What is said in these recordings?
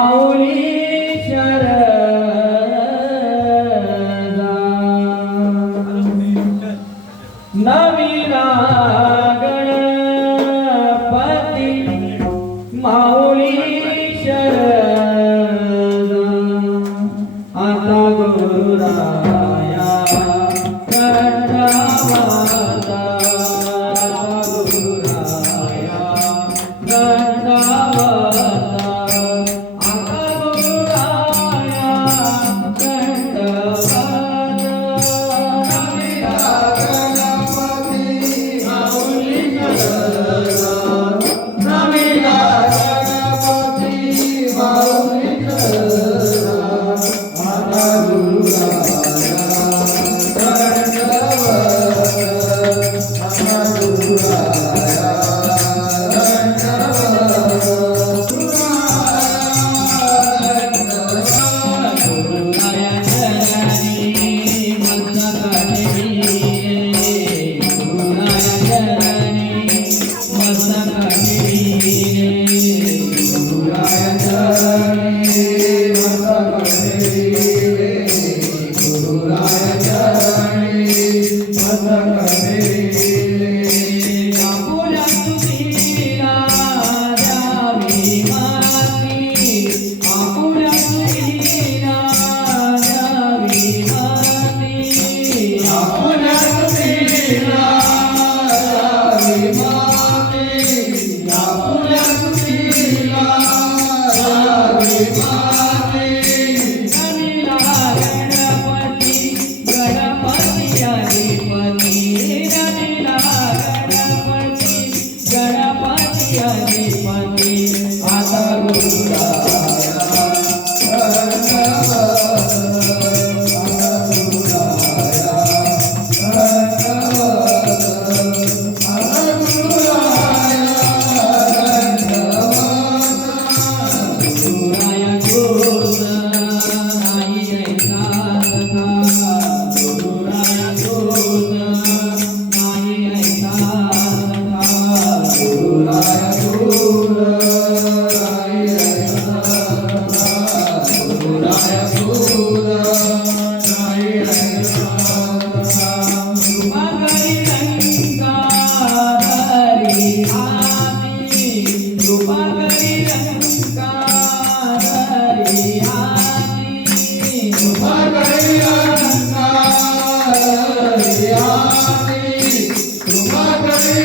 मावळी शरदा नावीला कळण पयली मावळी शर ना आपण आपण शारी रियाती रुबा करी गंगा रियाती रुबा करी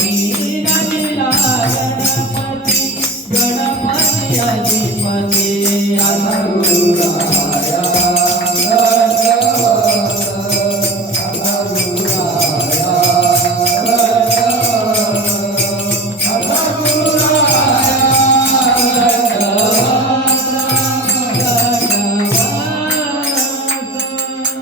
you.